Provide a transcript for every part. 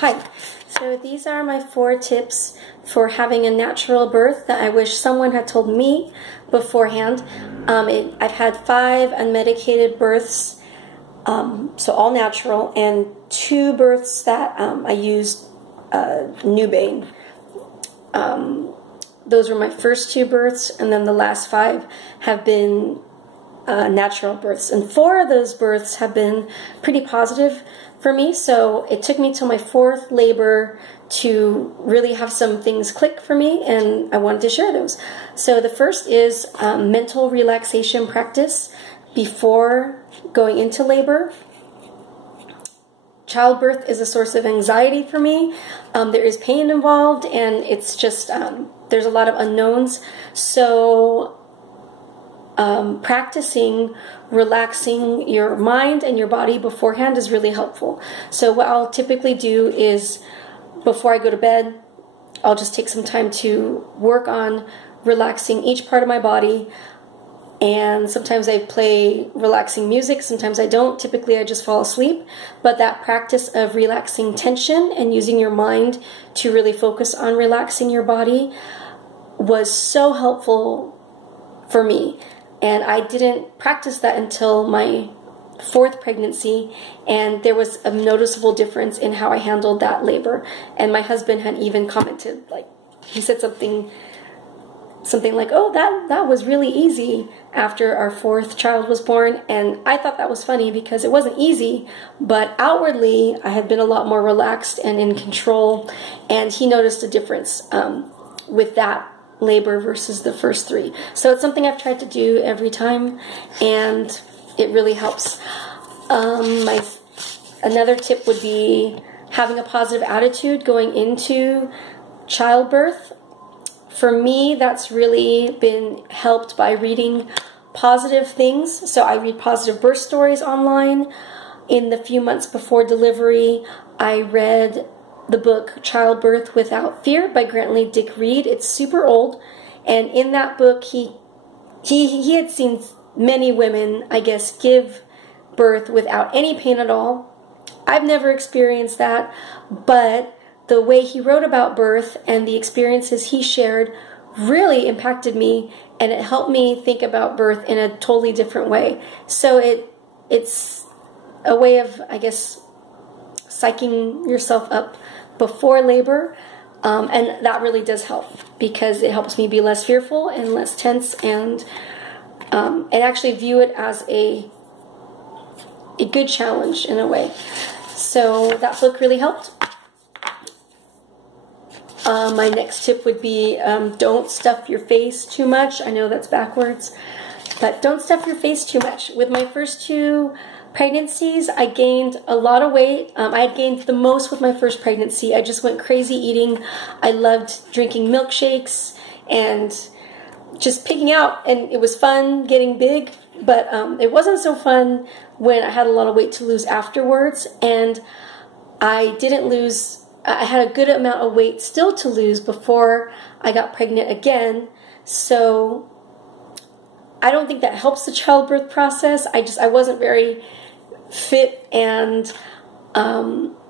Hi, so these are my 4 tips for having a natural birth that I wish someone had told me beforehand. I've had 5 unmedicated births, so all natural, and 2 births that I used Nubain. Those were my first 2 births, and then the last 5 have been natural births, and 4 of those births have been pretty positive for me. So it took me till my 4th labor to really have some things click for me, and I wanted to share those. So the first is mental relaxation practice before going into labor. Childbirth is a source of anxiety for me. There is pain involved, and it's just there's a lot of unknowns. So practicing relaxing your mind and your body beforehand is really helpful. So what I'll typically do is, before I go to bed, I'll just take some time to work on relaxing each part of my body. And sometimes I play relaxing music, sometimes I don't. Typically I just fall asleep. But that practice of relaxing tension and using your mind to really focus on relaxing your body was so helpful for me. And I didn't practice that until my 4th pregnancy, and there was a noticeable difference in how I handled that labor. And my husband had even commented, like, he said something like, oh, that was really easy after our 4th child was born. And I thought that was funny because it wasn't easy, but outwardly I had been a lot more relaxed and in control, and he noticed a difference with that labor versus the first 3. So it's something I've tried to do every time, and it really helps. Another tip would be having a positive attitude going into childbirth. For me, that's really been helped by reading positive things. So I read positive birth stories online. In the few months before delivery, I read the book Childbirth Without Fear by Grantley Dick Reed. It's super old, and in that book he had seen many women, I guess, give birth without any pain at all. I've never experienced that, but the way he wrote about birth and the experiences he shared really impacted me, and it helped me think about birth in a totally different way. So it's a way of, I guess, psyching yourself up before labor, and that really does help because it helps me be less fearful and less tense, and actually view it as a good challenge in a way. So that book really helped. My next tip would be don't stuff your face too much. I know that's backwards, but don't stuff your face too much. With my first 2 pregnancies, I gained a lot of weight. I had gained the most with my first pregnancy. I just went crazy eating. I loved drinking milkshakes and just pigging out, and it was fun getting big, but it wasn't so fun when I had a lot of weight to lose afterwards. And I didn't lose, I had a good amount of weight still to lose before I got pregnant again. So I don't think that helps the childbirth process. I wasn't very fit, and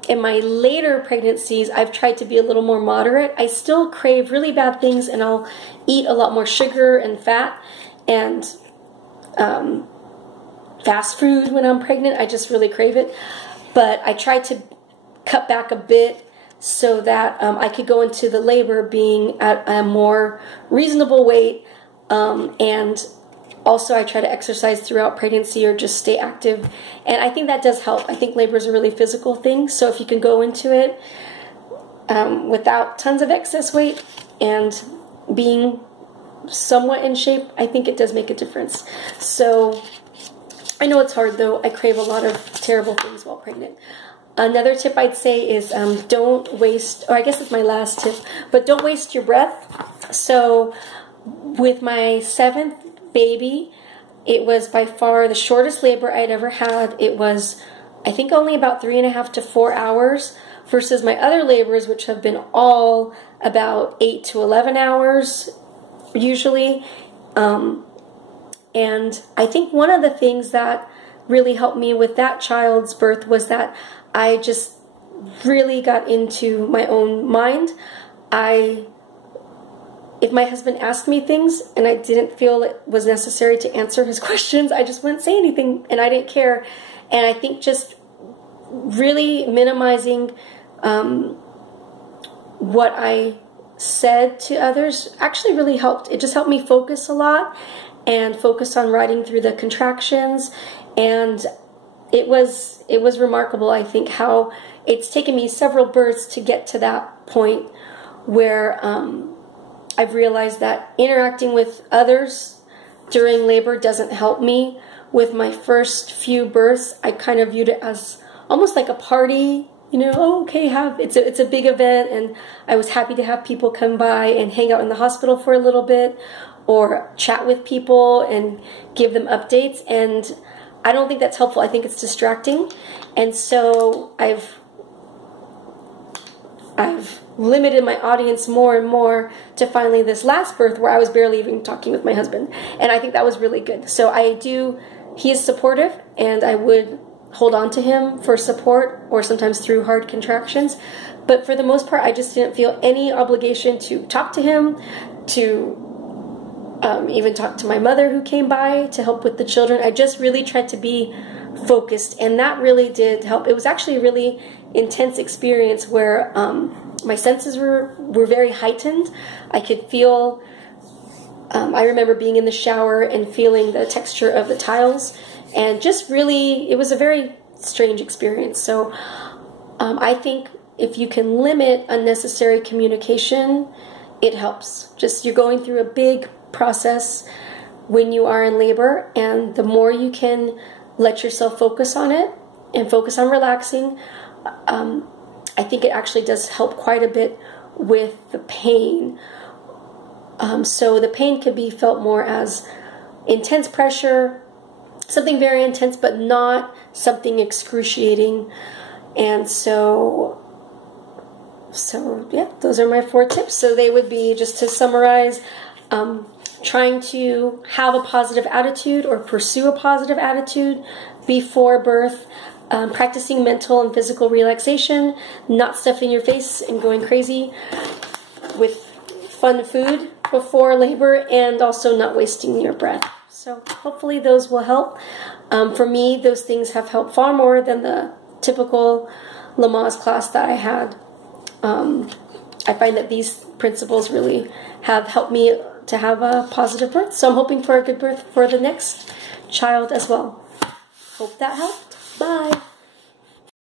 in my later pregnancies I've tried to be a little more moderate. I still crave really bad things, and I'll eat a lot more sugar and fat and fast food when I'm pregnant. I just really crave it, but I tried to cut back a bit so that I could go into the labor being at a more reasonable weight, and also I try to exercise throughout pregnancy or just stay active, and I think that does help. I think labor is a really physical thing, so if you can go into it without tons of excess weight and being somewhat in shape, I think it does make a difference. So I know it's hard though. I crave a lot of terrible things while pregnant. Another tip I'd say is don't waste, or I guess it's my last tip, but don't waste your breath. So with my 7th baby, it was by far the shortest labor I'd ever had. It was, I think, only about 3.5 to 4 hours versus my other labors, which have been all about 8 to 11 hours usually. And I think one of the things that really helped me with that child's birth was that I just really got into my own mind, if my husband asked me things and I didn't feel it was necessary to answer his questions, I just wouldn't say anything, and I didn't care. And I think just really minimizing what I said to others actually really helped. It just helped me focus a lot and focus on riding through the contractions. And it was remarkable, I think, how it's taken me several births to get to that point where I've realized that interacting with others during labor doesn't help me. With my first few births, I kind of viewed it as almost like a party, you know, oh, okay, it's a big event, and I was happy to have people come by and hang out in the hospital for a little bit or chat with people and give them updates, and I don't think that's helpful. I think it's distracting, and so I've limited my audience more and more to finally this last birth where I was barely even talking with my husband. And I think that was really good. So he is supportive, and I would hold on to him for support or sometimes through hard contractions. But for the most part, I just didn't feel any obligation to talk to him, to even talk to my mother who came by to help with the children. I just really tried to be focused, and that really did help. It was actually a really intense experience where my senses were very heightened. I could feel, I remember being in the shower and feeling the texture of the tiles, and just really, it was a very strange experience. So I think if you can limit unnecessary communication, it helps. Just, you're going through a big process when you are in labor, and the more you can let yourself focus on it and focus on relaxing, I think it actually does help quite a bit with the pain. So the pain could be felt more as intense pressure, something very intense, but not something excruciating. And so yeah, those are my 4 tips. So they would be, just to summarize, trying to have a positive attitude or pursue a positive attitude before birth, practicing mental and physical relaxation, not stuffing your face and going crazy with fun food before labor, and also not wasting your breath. So hopefully those will help. For me, those things have helped far more than the typical Lamaze class that I had. I find that these principles really have helped me to have a positive birth. So I'm hoping for a good birth for the next child as well. Hope that helped. Bye.